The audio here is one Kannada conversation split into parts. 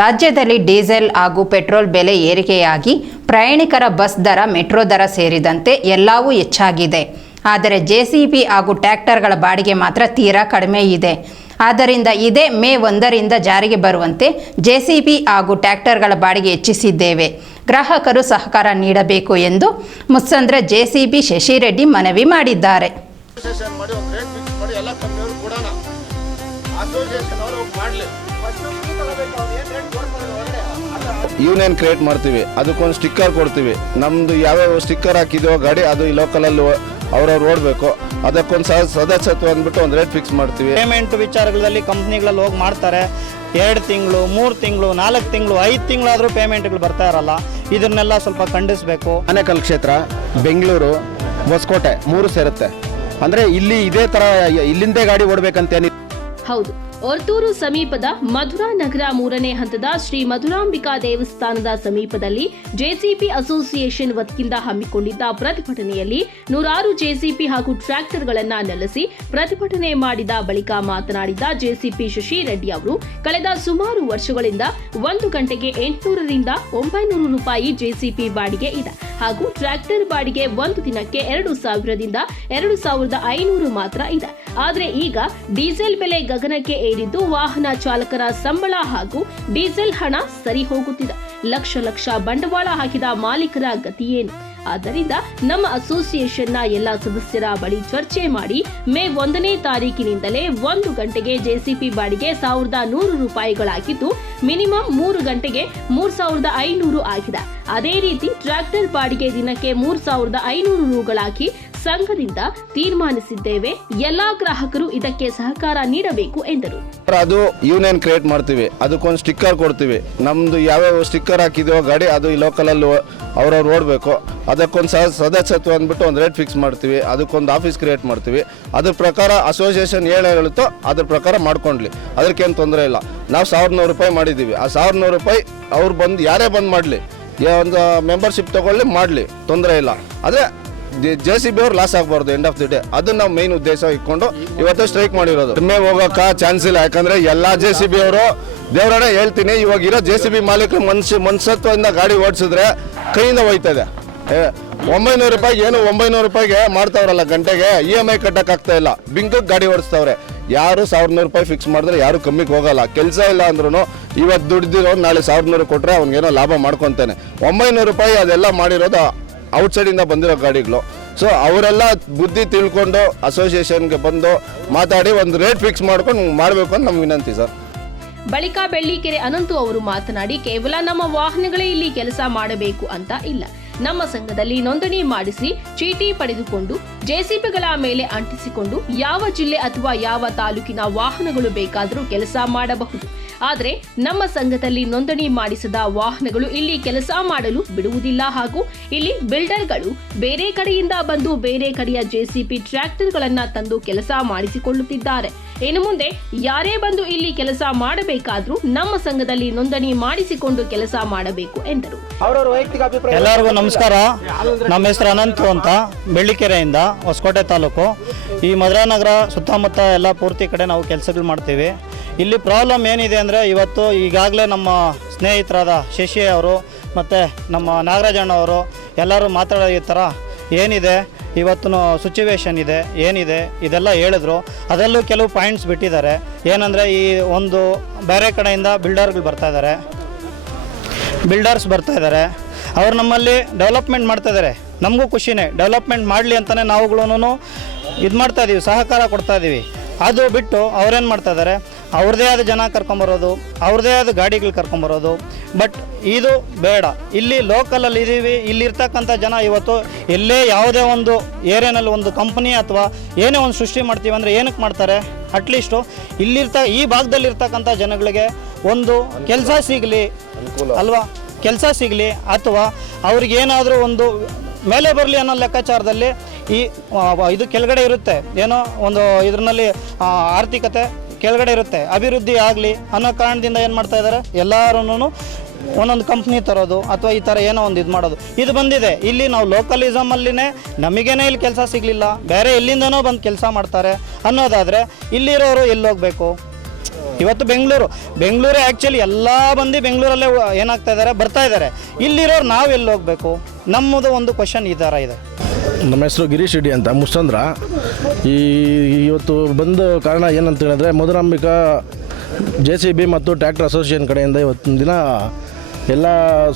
ರಾಜ್ಯದಲ್ಲಿ ಡೀಸೆಲ್ ಹಾಗೂ ಪೆಟ್ರೋಲ್ ಬೆಲೆ ಏರಿಕೆಯಾಗಿ ಪ್ರಯಾಣಿಕರ ಬಸ್ ದರ, ಮೆಟ್ರೋ ದರ ಸೇರಿದಂತೆ ಎಲ್ಲವೂ ಹೆಚ್ಚಾಗಿದೆ. ಆದರೆ ಜೆಸಿಬಿ ಹಾಗೂ ಟ್ರ್ಯಾಕ್ಟರ್ಗಳ ಬಾಡಿಗೆ ಮಾತ್ರ ತೀರಾ ಕಡಿಮೆ ಇದೆ. ಆದ್ದರಿಂದ ಇದೇ ಮೇ ಒಂದರಿಂದ ಜಾರಿಗೆ ಬರುವಂತೆ ಜೆಸಿಬಿ ಹಾಗೂ ಟ್ರ್ಯಾಕ್ಟರ್ಗಳ ಬಾಡಿಗೆ ಹೆಚ್ಚಿಸಿದ್ದೇವೆ. ಗ್ರಾಹಕರು ಸಹಕಾರ ನೀಡಬೇಕು ಎಂದು ಮುಸ್ಸಂದ್ರ ಜೆಸಿಬಿ ಶಶಿರೆಡ್ಡಿ ಮನವಿ ಮಾಡಿದ್ದಾರೆ. ಯೂನಿಯನ್ ಕ್ರಿಯೇಟ್ ಮಾಡ್ತೀವಿ. ಅದಕ್ಕೊಂದು ಸ್ಟಿಕ್ಕರ್ ಕೊಡ್ತೀವಿ. ನಮ್ದು ಯಾವ್ಯಾವ ಸ್ಟಿಕ್ಕರ್ ಹಾಕಿದೋ ಗಾಡಿ ಅದು ಈ ಲೋಕಲಲ್ಲಿ ಅವ್ರವ್ರು ಓಡಬೇಕು. ಅದಕ್ಕೊಂದು ಸಹ ಸದಸ್ಯತ್ವ ಅಂದ್ಬಿಟ್ಟು ಒಂದು ರೇಟ್ ಫಿಕ್ಸ್ ಮಾಡ್ತೀವಿ. ಪೇಮೆಂಟ್ ವಿಚಾರಗಳಲ್ಲಿ ಕಂಪ್ನಿಗಳಲ್ಲಿ ಹೋಗಿ ಮಾಡ್ತಾರೆ. ಎರಡು ತಿಂಗಳು ಮೂರು ತಿಂಗಳು ನಾಲ್ಕು ತಿಂಗಳು ಐದು ತಿಂಗಳಾದರೂ ಪೇಮೆಂಟ್ಗಳು ಬರ್ತಾ ಇರಲ್ಲ. ಇದನ್ನೆಲ್ಲ ಸ್ವಲ್ಪ ಖಂಡಿಸಬೇಕು. ಆನೇಕಲ್ ಕ್ಷೇತ್ರ ಬೆಂಗಳೂರು ಹೊಸಕೋಟೆ ಮೂರು ಸೇರುತ್ತೆ. ಅಂದರೆ ಇಲ್ಲಿ ಇದೇ ಥರ ಇಲ್ಲಿಂದೇ ಗಾಡಿ ಓಡಬೇಕಂತೇನಿ ಹೌದು. ಒರ್ತೂರು ಸಮೀಪದ ಮಧುರಾ ನಗರ ಮೂರನೇ ಹಂತದ ಶ್ರೀ ಮಧುರಾಂಬಿಕಾ ದೇವಸ್ಥಾನದ ಸಮೀಪದಲ್ಲಿ ಜೆಸಿಪಿ ಅಸೋಸಿಯೇಷನ್ ವತಿಯಿಂದ ಹಮ್ಮಿಕೊಂಡಿದ್ದ ಪ್ರತಿಭಟನೆಯಲ್ಲಿ ನೂರಾರು ಜೆಸಿಪಿ ಹಾಗೂ ಟ್ರ್ಯಾಕ್ಟರ್ಗಳನ್ನು ನೆಲೆಸಿ ಪ್ರತಿಭಟನೆ ಮಾಡಿದ ಬಳಿಕ ಮಾತನಾಡಿದ ಜೆಸಿಪಿ ಶಶಿ ರೆಡ್ಡಿ ಅವರು, ಕಳೆದ ಸುಮಾರು ವರ್ಷಗಳಿಂದ ಒಂದು ಗಂಟೆಗೆ ಎಂಟುನೂರರಿಂದ ಒಂಬೈನೂರು ರೂಪಾಯಿ ಜೆಸಿಪಿ ಬಾಡಿಗೆ ಇದೆ. ಹಾಗೂ ಟ್ರ್ಯಾಕ್ಟರ್ ಬಾಡಿಗೆ ಒಂದು ದಿನಕ್ಕೆ ಎರಡು ಸಾವಿರದಿಂದ ಎರಡು ಸಾವಿರದ ಐನೂರು ಮಾತ್ರ ಇದೆ. ಆದರೆ ಈಗ ಡೀಸೆಲ್ ಬೆಲೆ ಗಗನಕ್ಕೆ ಏರಿದ್ದು ವಾಹನ ಚಾಲಕರ ಸಂಬಳ ಹಾಗೂ ಡೀಸೆಲ್ ಹಣ ಸರಿ ಹೋಗುತ್ತಿದೆ. ಲಕ್ಷ ಲಕ್ಷ ಬಂಡವಾಳ ಹಾಕಿದ ಮಾಲೀಕರ ಗತಿಯೇನು ಆದ್ದರಿಂದ ನಮ್ಮ ಅಸೋಸಿಯೇಷನ್ನ ಎಲ್ಲ ಸದಸ್ಯರ ಬಳಿ ಚರ್ಚೆ ಮಾಡಿ ಮೇ ಒಂದನೇ ತಾರೀಕಿನಿಂದಲೇ ಒಂದು ಗಂಟೆಗೆ ಜೆಸಿಪಿ ಬಾಡಿಗೆ ಸಾವಿರದ ನೂರು ರೂಪಾಯಿಗಳಾಗಿದ್ದು, ಮಿನಿಮಮ್ ಮೂರು ಗಂಟೆಗೆ ಮೂರ್ ಸಾವಿರದ ಐನೂರು ಆಗಿದೆ. ಅದೇ ರೀತಿ ಟ್ರ್ಯಾಕ್ಟರ್ ಬಾಡಿಗೆ ದಿನಕ್ಕೆ ಮೂರ್ ಸಾವಿರದ ಐನೂರು ರೂಗಳಾಗಿ ಸಂಘದಿಂದ ತೀರ್ಮಾನಿಸಿದ್ದೇವೆ. ಎಲ್ಲಾ ಗ್ರಾಹಕರು ಇದಕ್ಕೆ ಸಹಕಾರ ನೀಡಬೇಕು ಎಂದರು. ಅದು ಯೂನಿಯನ್ ಕ್ರಿಯೇಟ್ ಮಾಡ್ತೀವಿ. ಅದಕ್ಕೊಂದು ಸ್ಟಿಕ್ಕರ್ ಕೊಡ್ತೀವಿ. ನಮ್ದು ಯಾವ್ಯಾವ ಸ್ಟಿಕ್ಕರ್ ಹಾಕಿದೆಯೋ ಗಾಡಿ, ಅದು ಈ ಲೋಕಲಲ್ಲಿ ಅವ್ರವ್ರು ಓಡಬೇಕು. ಅದಕ್ಕೊಂದು ಸಹ ಸದಸ್ಯತ್ವ ಅಂದ್ಬಿಟ್ಟು ಒಂದು ರೇಟ್ ಫಿಕ್ಸ್ ಮಾಡ್ತೀವಿ. ಅದಕ್ಕೊಂದು ಆಫೀಸ್ ಕ್ರಿಯೇಟ್ ಮಾಡ್ತೀವಿ. ಅದ್ರ ಪ್ರಕಾರ ಅಸೋಸಿಯೇಷನ್ ಏನು ಹೇಳುತ್ತೋ ಅದ್ರ ಪ್ರಕಾರ ಮಾಡ್ಕೊಂಡ್ಲಿ. ಅದಕ್ಕೇನು ತೊಂದರೆ ಇಲ್ಲ. ನಾವು ಸಾವಿರದ ನೂರು ರೂಪಾಯಿ ಮಾಡಿದ್ದೀವಿ. ಆ ಸಾವಿರದ ನೂರು ರೂಪಾಯಿ ಅವ್ರು ಬಂದು ಯಾರೇ ಬಂದು ಮಾಡಲಿ. ಒಂದು ಮೆಂಬರ್ಶಿಪ್ ತೊಗೊಳ್ಳಿ, ಮಾಡಲಿ. ತೊಂದರೆ ಇಲ್ಲ. ಅದೇ ಜೆ ಸಿ ಬಿ ಅವ್ರು ಲಾಸ್ ಆಗಬಾರ್ದು ಎಂಡ್ ಆಫ್ ದಿ ಡೇ ಅದನ್ನ ನಾವು ಮೈನ್ ಉದ್ದೇಶ ಇಟ್ಕೊಂಡು ಇವತ್ತು ಸ್ಟ್ರೈಕ್ ಮಾಡಿರೋದು. ಕಡಿಮೆ ಹೋಗೋಕ ಚಾನ್ಸ್ ಇಲ್ಲ, ಯಾಕಂದ್ರೆ ಎಲ್ಲಾ ಜೆ ಸಿ ಬಿ ಅವರು ದೇವರನ್ನ ಹೇಳ್ತೀನಿ, ಇವಾಗ ಇರೋ ಜೆ ಸಿ ಬಿ ಮಾಲೀಕರು ಮನ್ಸು ಮನ್ಸತ್ವದಿಂದ ಗಾಡಿ ಓಡಿಸಿದ್ರೆ ಕೈಯಿಂದ ಹೋಯ್ತದೆ. ಒಂಬೈನೂರು ರೂಪಾಯಿಗೆ ಏನು ಒಂಬೈನೂರು ರೂಪಾಯಿಗೆ ಮಾಡ್ತಾವ್ರಲ್ಲ ಗಂಟೆಗೆ ಇ ಎಂ ಐ ಕಟ್ಟಕ್ ಆಗ್ತಾ ಇಲ್ಲ. ಬಿಂಕಕ್ಕೆ ಗಾಡಿ ಓಡಿಸ್ತಾವ್ರೆ. ಯಾರು ಸಾವಿರದ ನೂರು ರೂಪಾಯಿ ಫಿಕ್ಸ್ ಮಾಡಿದ್ರೆ ಯಾರು ಕಮ್ಮಿಗೆ ಹೋಗಲ್ಲ. ಕೆಲಸ ಇಲ್ಲ ಅಂದ್ರೂ ಇವತ್ತು ದುಡ್ದಿರೋ ನಾಳೆ ಸಾವಿರದ ನೂರು ಕೊಟ್ಟರೆ ಅವ್ನಿಗೇನೋ ಲಾಭ ಮಾಡ್ಕೊತಾನೆ. ಒಂಬೈನೂರು ರೂಪಾಯಿ ಅದೆಲ್ಲ ಮಾಡಿರೋದು ಔಟ್ ಸೈಡಿಂದ ಬಂದಿರೋ ಗಾಡಿಗಳು. ಸೊ ಅವರೆಲ್ಲ ಬುದ್ಧಿ ತಿಳ್ಕೊಂಡು ಅಸೋಸಿಯೇಷನ್ಗೆ ಬಂದು ಮಾತಾಡಿ ಒಂದು ರೇಟ್ ಫಿಕ್ಸ್ ಮಾಡ್ಕೊಂಡು ಮಾಡಬೇಕು ಅಂತ ನಮ್ಗೆ ವಿನಂತಿ ಸರ್. ಬಳಿಕ ಬೆಳ್ಳಿಕೆರೆ ಅನಂತು ಅವರು ಮಾತನಾಡಿ, ಕೇವಲ ನಮ್ಮ ವಾಹನಗಳೇ ಇಲ್ಲಿ ಕೆಲಸ ಮಾಡಬೇಕು ಅಂತ ಇಲ್ಲ. ನಮ್ಮ ಸಂಘದಲ್ಲಿ ನೋಂದಣಿ ಮಾಡಿಸಿ, ಚೀಟಿ ಪಡೆದುಕೊಂಡು ಜೆಸಿಬಿಗಳ ಮೇಲೆ ಅಂಟಿಸಿಕೊಂಡು, ಯಾವ ಜಿಲ್ಲೆ ಅಥವಾ ಯಾವ ತಾಲೂಕಿನ ವಾಹನಗಳು ಬೇಕಾದರೂ ಕೆಲಸ ಮಾಡಬಹುದು. ಆದರೆ ನಮ್ಮ ಸಂಘದಲ್ಲಿ ನೋಂದಣಿ ಮಾಡಿಸದ ವಾಹನಗಳು ಇಲ್ಲಿ ಕೆಲಸ ಮಾಡಲು ಬಿಡುವುದಿಲ್ಲ ಹಾಗೂ ಇಲ್ಲಿ ಬಿಲ್ಡರ್ಗಳು ಬೇರೆ ಕಡೆಯಿಂದ ಬಂದು ಬೇರೆ ಕಡೆಯ ಜೆಸಿಪಿ ಟ್ರ್ಯಾಕ್ಟರ್ಗಳನ್ನು ತಂದು ಕೆಲಸ ಮಾಡಿಸಿಕೊಳ್ಳುತ್ತಿದ್ದಾರೆ. ಇನ್ನು ಮುಂದೆ ಯಾರೇ ಬಂದು ಇಲ್ಲಿ ಕೆಲಸ ಮಾಡಬೇಕಾದ್ರೂ ನಮ್ಮ ಸಂಘದಲ್ಲಿ ನೋಂದಣಿ ಮಾಡಿಸಿಕೊಂಡು ಕೆಲಸ ಮಾಡಬೇಕು ಎಂದರು. ಎಲ್ಲರಿಗೂ ನಮಸ್ಕಾರ. ನಮ್ಮ ಹೆಸರು ಅನಂತು ಅಂತ ಬೆಳ್ಳಿಕೆರೆಯಿಂದ ಹೊಸಕೋಟೆ ತಾಲೂಕು. ಈ ಮಧುರಾನಗರ ಸುತ್ತಮುತ್ತ ಎಲ್ಲ ಪೂರ್ತಿ ಕಡೆ ನಾವು ಕೆಲಸಗಳು ಮಾಡ್ತೀವಿ. ಇಲ್ಲಿ ಪ್ರಾಬ್ಲಮ್ ಏನಿದೆ ಅಂದರೆ ಇವತ್ತು ಈಗಾಗಲೇ ನಮ್ಮ ಸ್ನೇಹಿತರಾದ ಶಶಿ ಅವರು ಮತ್ತು ನಮ್ಮ ನಾಗರಾಜಣ್ಣವರು ಎಲ್ಲರೂ ಮಾತಾಡೋ ಈ ಥರ ಏನಿದೆ ಇವತ್ತು ಸಿಚುವೇಶನ್ ಇದೆ, ಏನಿದೆ ಇದೆಲ್ಲ ಹೇಳಿದ್ರು. ಅದರಲ್ಲೂ ಕೆಲವು ಪಾಯಿಂಟ್ಸ್ ಬಿಟ್ಟಿದ್ದಾರೆ. ಏನಂದರೆ ಈ ಒಂದು ಬೇರೆ ಕಡೆಯಿಂದ ಬಿಲ್ಡರ್ಗಳು ಬರ್ತಾ ಇದ್ದಾರೆ. ಬಿಲ್ಡರ್ಸ್ ಬರ್ತಾ ಇದ್ದಾರೆ. ಅವ್ರು ನಮ್ಮಲ್ಲಿ ಡೆವಲಪ್ಮೆಂಟ್ ಮಾಡ್ತಾ ಇದ್ದಾರೆ. ನಮಗೂ ಖುಷಿನೇ. ಡೆವಲಪ್ಮೆಂಟ್ ಮಾಡಲಿ ಅಂತಲೇ ನಾವುಗಳೂ ಇದು ಮಾಡ್ತಾ ಇದ್ದೀವಿ ಸಹಕಾರ ಕೊಡ್ತಾ ಇದ್ದೀವಿ ಅದು ಬಿಟ್ಟು ಅವ್ರೇನು ಮಾಡ್ತಾ ಇದ್ದಾರೆ? ಅವ್ರದ್ದೇ ಆದ ಜನ ಕರ್ಕೊಂಬರೋದು ಅವ್ರದ್ದೇ ಆದ ಗಾಡಿಗಳು ಕರ್ಕೊಂಬರೋದು. ಬಟ್ ಇದು ಬೇಡ. ಇಲ್ಲಿ ಲೋಕಲಲ್ಲಿ ಇದ್ದೀವಿ ಇಲ್ಲಿರ್ತಕ್ಕಂಥ ಜನ ಇವತ್ತು ಎಲ್ಲೇ ಯಾವುದೇ ಒಂದು ಏರಿಯಾನಲ್ಲಿ ಒಂದು ಕಂಪ್ನಿ ಅಥವಾ ಏನೇ ಒಂದು ಸೃಷ್ಟಿ ಮಾಡ್ತೀವಿ ಅಂದರೆ ಏನಕ್ಕೆ ಮಾಡ್ತಾರೆ? ಅಟ್ಲೀಸ್ಟು ಇಲ್ಲಿರ್ತ ಈ ಭಾಗದಲ್ಲಿರ್ತಕ್ಕಂಥ ಜನಗಳಿಗೆ ಒಂದು ಕೆಲಸ ಸಿಗಲಿ ಅಲ್ವಾ? ಕೆಲಸ ಸಿಗಲಿ ಅಥವಾ ಅವ್ರಿಗೇನಾದರೂ ಒಂದು ಮೇಲೆ ಬರಲಿ ಅನ್ನೋ ಲೆಕ್ಕಾಚಾರದಲ್ಲಿ ಈ ಇದು ಕೆಳಗಡೆ ಇರುತ್ತೆ. ಏನೋ ಒಂದು ಇದರಲ್ಲಿ ಆರ್ಥಿಕತೆ ಕೆಳಗಡೆ ಇರುತ್ತೆ. ಅಭಿವೃದ್ಧಿ ಆಗಲಿ ಅನ್ನೋ ಕಾರಣದಿಂದ ಏನು ಮಾಡ್ತಾ ಇದ್ದಾರೆ ಎಲ್ಲರೂ ಒಂದೊಂದು ಕಂಪ್ನಿ ತರೋದು ಅಥವಾ ಈ ಥರ ಏನೋ ಒಂದು ಇದು ಮಾಡೋದು. ಇದು ಬಂದಿದೆ. ಇಲ್ಲಿ ನಾವು ಲೋಕಲಿಸಮಲ್ಲಿನೇ ನಮಗೇನೆ ಇಲ್ಲಿ ಕೆಲಸ ಸಿಗಲಿಲ್ಲ. ಬೇರೆ ಎಲ್ಲಿಂದನೋ ಬಂದು ಕೆಲಸ ಮಾಡ್ತಾರೆ ಅನ್ನೋದಾದರೆ ಇಲ್ಲಿರೋರು ಎಲ್ಲಿ ಹೋಗಬೇಕು ಇವತ್ತು ಬೆಂಗಳೂರು. ಬೆಂಗಳೂರು ಆ್ಯಕ್ಚುಲಿ ಎಲ್ಲ ಬಂದು ಬೆಂಗಳೂರಲ್ಲೇ ಏನಾಗ್ತಾ ಇದ್ದಾರೆ ಬರ್ತಾ ಇದ್ದಾರೆ ಇಲ್ಲಿರೋರು ನಾವು ಎಲ್ಲಿ ಹೋಗಬೇಕು ನಮ್ಮದು ಒಂದು ಕ್ವಶನ್ ಈ ಥರ ಇದೆ. ನಮ್ಮ ಹೆಸರು ಗಿರೀಶ್ ರೆಡ್ಡಿ ಅಂತ ಮುಸ್ತಂದ್ರ ಈ ಇವತ್ತು ಬಂದ ಕಾರಣ ಏನಂತ ಹೇಳಿದ್ರೆ, ಮಧುರಾಂಬಿಕಾ ಜೆ ಸಿ ಬಿ ಮತ್ತು ಟ್ರ್ಯಾಕ್ಟರ್ ಅಸೋಸಿಯೇಷನ್ ಕಡೆಯಿಂದ ಇವತ್ತಿನ ದಿನ ಎಲ್ಲ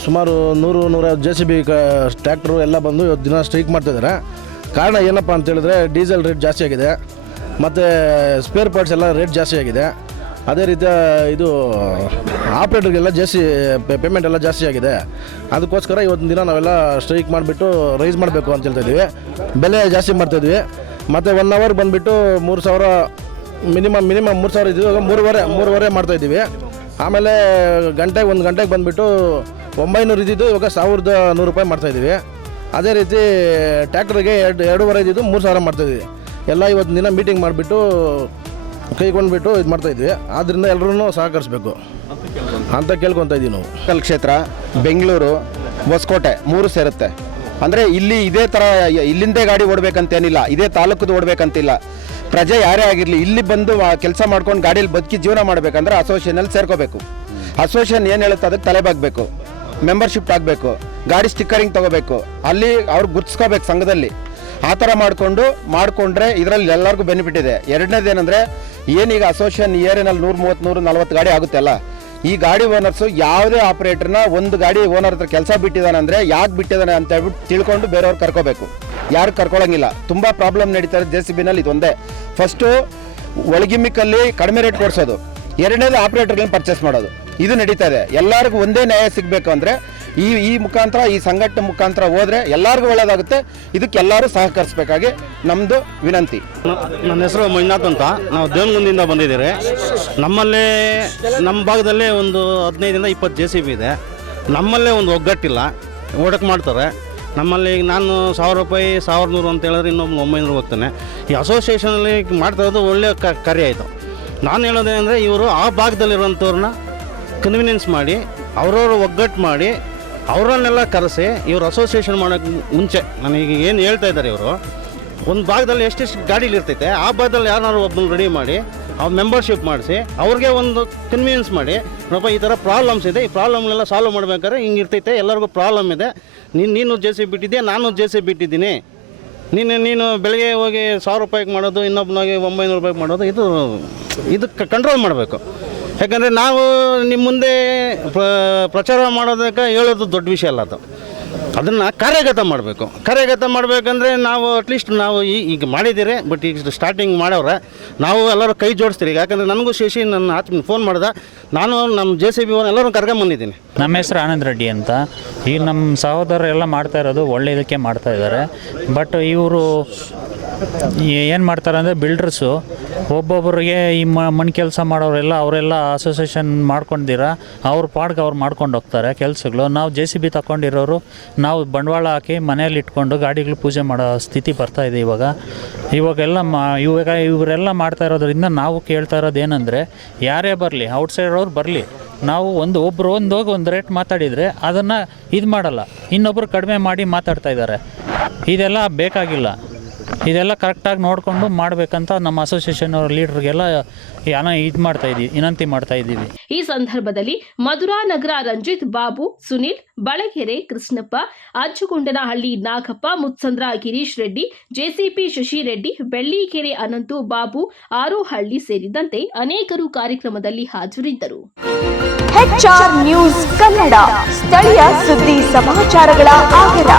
ಸುಮಾರು ನೂರು ನೂರ ಜೆ ಸಿ ಬಿ ಕ ಟ್ರ್ಯಾಕ್ಟ್ರು ಎಲ್ಲ ಬಂದು ಇವತ್ತು ದಿನ ಸ್ಟ್ರೈಕ್ ಮಾಡ್ತಿದ್ದಾರೆ ಕಾರಣ ಏನಪ್ಪ ಅಂತೇಳಿದ್ರೆ ಡೀಸೆಲ್ ರೇಟ್ ಜಾಸ್ತಿ ಆಗಿದೆ. ಮತ್ತು ಸ್ಪೇರ್ ಪಾರ್ಟ್ಸ್ ಎಲ್ಲ ರೇಟ್ ಜಾಸ್ತಿ ಆಗಿದೆ. ಅದೇ ರೀತಿ, ಇದು, ಆಪ್ರೇಟರ್ಗೆಲ್ಲ ಜಾಸ್ತಿ ಪೇಮೆಂಟ್ ಎಲ್ಲ ಜಾಸ್ತಿ ಆಗಿದೆ. ಅದಕ್ಕೋಸ್ಕರ ಇವತ್ತಿನ ದಿನ ನಾವೆಲ್ಲ ಸ್ಟ್ರೈಕ್ ಮಾಡಿಬಿಟ್ಟು ರೈಸ್ ಮಾಡಬೇಕು ಅಂತ ಹೇಳ್ತಾ ಬೆಲೆ ಜಾಸ್ತಿ ಮಾಡ್ತಾಯಿದ್ವಿ ಮತ್ತು ಒನ್ ಅವರ್ ಬಂದುಬಿಟ್ಟು ಮೂರು ಸಾವಿರ ಮಿನಿಮಮ್ ಮಿನಿಮಮ್ ಮೂರು ಸಾವಿರ ಇದ್ದಿದ್ದು ಮೂರುವರೆ ಮೂರುವರೆ ಮಾಡ್ತಾಯಿದ್ದೀವಿ ಆಮೇಲೆ ಗಂಟೆಗೆ, ಒಂದು ಗಂಟೆಗೆ ಬಂದುಬಿಟ್ಟು ಒಂಬೈನೂರು ಇದ್ದಿದ್ದು ಇವಾಗ ಸಾವಿರದ ನೂರು ರೂಪಾಯಿ ಮಾಡ್ತಾಯಿದ್ದೀವಿ ಅದೇ ರೀತಿ ಟ್ಯಾಕ್ಟ್ರಿಗೆ ಎರಡು, ಎರಡೂವರೆ ಇದ್ದಿದ್ದು ಮೂರು ಸಾವಿರ ಮಾಡ್ತಾಯಿದ್ದೀವಿ ಎಲ್ಲ ಇವತ್ತಿನ ದಿನ ಮೀಟಿಂಗ್ ಮಾಡಿಬಿಟ್ಟು ಕೈಗೊಂಡ್ಬಿಟ್ಟು ಇದು ಮಾಡ್ತಾ ಇದ್ವಿ. ಆದ್ದರಿಂದ ಎಲ್ಲರೂ ಸಹಕರಿಸ್ಬೇಕು. ಅಂತ ಕೇಳ್ಕೊತಾ ಇದ್ದೀವಿ ನಾವು. ಕಲ್ ಕ್ಷೇತ್ರ ಬೆಂಗಳೂರು, ಹೊಸಕೋಟೆ ಮೂರು ಸೇರುತ್ತೆ. ಅಂದರೆ ಇಲ್ಲಿ ಇದೇ ಥರ ಇಲ್ಲಿಂದೇ ಗಾಡಿ ಓಡಬೇಕಂತೇನಿಲ್ಲ, ಇದೇ ತಾಲೂಕದ್ದು ಓಡಬೇಕಂತಿಲ್ಲ. ಪ್ರಜೆ ಯಾರೇ ಆಗಿರಲಿ, ಇಲ್ಲಿ ಬಂದು ಕೆಲಸ ಮಾಡ್ಕೊಂಡು ಗಾಡಿಯಲ್ಲಿ ಬದುಕಿ ಜೀವನ ಮಾಡಬೇಕಂದ್ರೆ ಅಸೋಸಿಯೇಷನಲ್ಲಿ ಸೇರ್ಕೋಬೇಕು. ಅಸೋಸಿಯೇಷನ್ ಏನು ಹೇಳುತ್ತೆ ಅದಕ್ಕೆ ತಲೆಬಾಗಬೇಕು ಮೆಂಬರ್ಶಿಪ್ ಆಗಬೇಕು. ಗಾಡಿ ಸ್ಟಿಕ್ಕರಿಂಗ್ ತೊಗೋಬೇಕು. ಅಲ್ಲಿ ಅವ್ರು ಗುರ್ತಿಸ್ಕೋಬೇಕು ಸಂಘದಲ್ಲಿ. ಆ ಥರ ಮಾಡಿಕೊಂಡು, ಮಾಡಿಕೊಂಡ್ರೆ ಇದರಲ್ಲಿ ಎಲ್ಲರಿಗೂ ಬೆನಿಫಿಟ್ ಇದೆ. ಎರಡನೇದೇನೆಂದರೆ ಏನೀಗ ಅಸೋಸಿಯೇಷನ್ ಏರಿನಲ್ಲಿ ನೂರು ಮೂವತ್ತು ನೂರು ನಲ್ವತ್ತು ಗಾಡಿ ಆಗುತ್ತಲ್ಲ ಈ ಗಾಡಿ ಓನರ್ಸು ಯಾವುದೇ ಆಪರೇಟರ್ನ ಒಂದು ಗಾಡಿ ಓನರ್ ಹತ್ರ ಕೆಲಸ ಬಿಟ್ಟಿದ್ದಾನೆ ಅಂದರೆ ಯಾಕೆ ಬಿಟ್ಟಿದ್ದಾನೆ ಅಂತ ಹೇಳ್ಬಿಟ್ಟು ತಿಳ್ಕೊಂಡು ಬೇರೆಯವ್ರು ಕರ್ಕೋಬೇಕು. ಯಾರು ಕರ್ಕೊಳಂಗಿಲ್ಲ. ತುಂಬ ಪ್ರಾಬ್ಲಮ್ ನಡೀತಾರೆ ಜೆ ಸಿ ಬಿನಲ್ಲಿ ಇದೊಂದೇ. ಫಸ್ಟು ಒಳಗಿಮ್ಮಿಕಲ್ಲಿ ಕಡಿಮೆ ರೇಟ್ ಕೊಡಿಸೋದು. ಎರಡನೇದು ಆಪ್ರೇಟರ್ಗಳನ್ನ ಪರ್ಚೇಸ್ ಮಾಡೋದು. ಇದು ನಡೀತಾ ಇದೆ. ಎಲ್ಲರಿಗೂ ಒಂದೇ ನ್ಯಾಯ ಸಿಗಬೇಕು ಅಂದರೆ ಈ ಈ ಮುಖಾಂತರ, ಈ ಸಂಘಟನೆ ಮುಖಾಂತರ ಹೋದರೆ ಎಲ್ಲರಿಗೂ ಒಳ್ಳೆಯದಾಗುತ್ತೆ ಇದಕ್ಕೆ ಎಲ್ಲರೂ ಸಹಕರಿಸಬೇಕಾಗಿ ನಮ್ಮದು ವಿನಂತಿ. ನನ್ನ ಹೆಸರು ಮಂಜುನಾಥ್ ಅಂತ. ನಾವು ದೇವನಗುಂದಿಂದ ಬಂದಿದ್ದೀರಿ. ನಮ್ಮಲ್ಲೇ, ನಮ್ಮ ಭಾಗದಲ್ಲೇ ಒಂದು ಹದಿನೈದರಿಂದ ಇಪ್ಪತ್ತು ಜೆ ಸಿ ಬಿ ಇದೆ. ನಮ್ಮಲ್ಲೇ ಒಂದು ಒಗ್ಗಟ್ಟಿಲ್ಲ. ಓಡಕ್ಕೆ ಮಾಡ್ತಾರೆ. ನಮ್ಮಲ್ಲಿ ಈಗ ನಾನು ಸಾವಿರ ರೂಪಾಯಿ, ಸಾವಿರದ ನೂರು ಅಂತ ಹೇಳಿದ್ರೆ ಇನ್ನೊಬ್ಬ ಒಂಬೈನೂರು ಹೋಗ್ತಾನೆ. ಈ ಅಸೋಸಿಯೇಷನಲ್ಲಿ ಮಾಡ್ತಾ ಇರೋದು ಒಳ್ಳೆಯ ಕಾರ್ಯ ಆಯಿತು ನಾನು ಹೇಳೋದೇನೆಂದರೆ ಇವರು ಆ ಭಾಗದಲ್ಲಿರುವಂಥವ್ರನ್ನ ಕನ್ವಿನೆನ್ಸ್ ಮಾಡಿ, ಅವ್ರವ್ರ ಒಗ್ಗಟ್ಟು ಮಾಡಿ, ಅವರನ್ನೆಲ್ಲ ಕರೆಸಿ, ಇವರು ಅಸೋಸಿಯೇಷನ್ ಮಾಡೋಕ್ಕೆ ಮುಂಚೆ ನನಗೆ ಏನು ಹೇಳ್ತಾ ಇದ್ದಾರೆ ಇವರು, ಒಂದು ಭಾಗದಲ್ಲಿ ಎಷ್ಟೆಷ್ಟು ಗಾಡೀಲಿ ಇರ್ತೈತೆ, ಆ ಭಾಗದಲ್ಲಿ ಯಾರು ಒಬ್ಬನ ರೆಡಿ ಮಾಡಿ ಅವ್ರ ಮೆಂಬರ್ಶಿಪ್ ಮಾಡಿಸಿ, ಅವ್ರಿಗೆ ಒಂದು ಕನ್ವಿನಿಯನ್ಸ್ ಮಾಡಿ, ನೋಡಪ್ಪ, ಈ ಥರ ಪ್ರಾಬ್ಲಮ್ಸ್ ಇದೆ, ಈ ಪ್ರಾಬ್ಲಮ್ನೆಲ್ಲ ಸಾಲ್ವ್ ಮಾಡ್ಬೇಕಾದ್ರೆ ಹಿಂಗೆ ಇರ್ತೈತೆ, ಎಲ್ಲರಿಗೂ ಪ್ರಾಬ್ಲಮ್ ಇದೆ. ನೀನು ನೀನು ಜೆ ಸಿ ಬಿಟ್ಟಿದ್ಯಾ, ನಾನು ಜೆ ಬಿಟ್ಟಿದ್ದೀನಿ. ನೀನು ನೀನು ಬೆಳಗ್ಗೆ ಹೋಗಿ ಸಾವಿರ ರೂಪಾಯಿಗೆ ಮಾಡೋದು ಇನ್ನೊಬ್ಬನಾಗಿ ಒಂಬೈನೂರು ರೂಪಾಯಿಗೆ ಮಾಡೋದು, ಇದು ಇದಕ್ಕೆ ಕಂಟ್ರೋಲ್ ಮಾಡಬೇಕು. ಯಾಕಂದರೆ ನಾವು ನಿಮ್ಮ ಮುಂದೆ ಪ್ರಚಾರ ಮಾಡೋದಕ್ಕೆ ಹೇಳೋದು ದೊಡ್ಡ ವಿಷಯ ಅಲ್ಲ ಅದು. ಅದನ್ನು ಕಾರ್ಯಗತ ಮಾಡಬೇಕು. ಕಾರ್ಯಗತ ಮಾಡಬೇಕಂದ್ರೆ ನಾವು ಅಟ್ಲೀಸ್ಟ್ ನಾವು ಈಗ ಮಾಡಿದ್ದೀರಿ ಬಟ್ ಈಗ ಸ್ಟಾರ್ಟಿಂಗ್ ಮಾಡೋರೆ ನಾವು ಎಲ್ಲರೂ ಕೈ ಜೋಡಿಸ್ತೀರಿ. ಯಾಕಂದರೆ ನನಗೂ ಶಶಿ ನನ್ನ ಆತ್ಮ ಫೋನ್ ಮಾಡ್ದೆ, ನಾನು ನಮ್ಮ ಜೆ ಸಿ ಬಿ ಎಲ್ಲರೂ ಕರ್ಕೊಂಬಂದಿದ್ದೀನಿ ನಮ್ಮ ಹೆಸರು ಆನಂದ್ ರೆಡ್ಡಿ ಅಂತ. ಈಗ ನಮ್ಮ ಸಹೋದರರು ಎಲ್ಲ ಮಾಡ್ತಾ ಇರೋದು ಒಳ್ಳೆಯದಕ್ಕೆ ಮಾಡ್ತಾ ಇದ್ದಾರೆ. ಬಟ್ ಇವರು ಏನು ಮಾಡ್ತಾರೆ ಅಂದರೆ ಬಿಲ್ಡರ್ಸು ಒಬ್ಬೊಬ್ಬರಿಗೆ ಈ ಮಣ್ಣು ಕೆಲಸ ಮಾಡೋರೆಲ್ಲ, ಅವರೆಲ್ಲ ಅಸೋಸಿಯೇಷನ್ ಮಾಡ್ಕೊಂಡಿರ ಅವ್ರ ಪಾಡ್ಗೆ ಅವ್ರು ಮಾಡ್ಕೊಂಡು ಹೋಗ್ತಾರೆ ಕೆಲಸಗಳು. ನಾವು ಜೆ ಸಿ ಬಿ ತಗೊಂಡಿರೋರು ನಾವು ಬಂಡವಾಳ ಹಾಕಿ ಮನೆಯಲ್ಲಿ ಇಟ್ಕೊಂಡು ಗಾಡಿಗಳು ಪೂಜೆ ಮಾಡೋ ಸ್ಥಿತಿ ಬರ್ತಾ ಇದೆ ಇವಾಗ. ಇವಾಗೆಲ್ಲ ಮಾ, ಇವಾಗ ಇವರೆಲ್ಲ ಮಾಡ್ತಾ ಇರೋದ್ರಿಂದ ನಾವು ಕೇಳ್ತಾ ಇರೋದು ಏನಂದರೆ, ಯಾರೇ ಬರಲಿ ಔಟ್ಸೈಡ್ ಅವ್ರು ಬರಲಿ, ನಾವು ಒಂದು ಒಬ್ಬರು ಒಂದು ಹೋಗಿ ಒಂದು ರೇಟ್ ಮಾತಾಡಿದರೆ ಅದನ್ನು ಇದು ಮಾಡಲ್ಲ ಇನ್ನೊಬ್ಬರು ಕಡಿಮೆ ಮಾಡಿ ಮಾತಾಡ್ತಾ ಇದ್ದಾರೆ ಇದೆಲ್ಲ ಬೇಕಾಗಿಲ್ಲ. ಇದೆಲ್ಲ ಕರೆಕ್ಟಾಗಿ ನೋಡಿಕೊಂಡು ಮಾಡಬೇಕಂತ ನಮ್ಮ ಅಸೋಸಿಯೇಷನ್ ಅವ್ರ ಲೀಡರ್ಗೆಲ್ಲ ಯಾನ ಇದು ಮಾಡ್ತಾ ಇದ್ದೀವಿ ವಿನಂತಿ ಮಾಡ್ತಾ ಇದ್ದೀವಿ. ಈ ಸಂದರ್ಭದಲ್ಲಿ ಮಧುರಾ ನಗರ ರಂಜಿತ್ ಬಾಬು ಸುನಿಲ್ ಬಳಗೆರೆ ಕೃಷ್ಣಪ್ಪ ಅಜ್ಜುಗೊಂಡನಹಳ್ಳಿ ನಾಗಪ್ಪ ಮುತ್ಸಂದ್ರ ಗಿರೀಶ್ ರೆಡ್ಡಿ ಜೆಸಿಪಿ ಶಶಿರೆಡ್ಡಿ ಬೆಳ್ಳಿಕೆರೆ ಅನಂತು ಬಾಬು ಆರೋಹಳ್ಳಿ ಸೇರಿದಂತೆ ಅನೇಕರು ಕಾರ್ಯಕ್ರಮದಲ್ಲಿ ಹಾಜರಿದ್ದರು. ಹೆಚ್ಆರ್ ನ್ಯೂಸ್ ಕನ್ನಡ ಸ್ಥಳೀಯ ಸುದ್ದಿ ಸಮಾಚಾರಗಳ ಆಗರ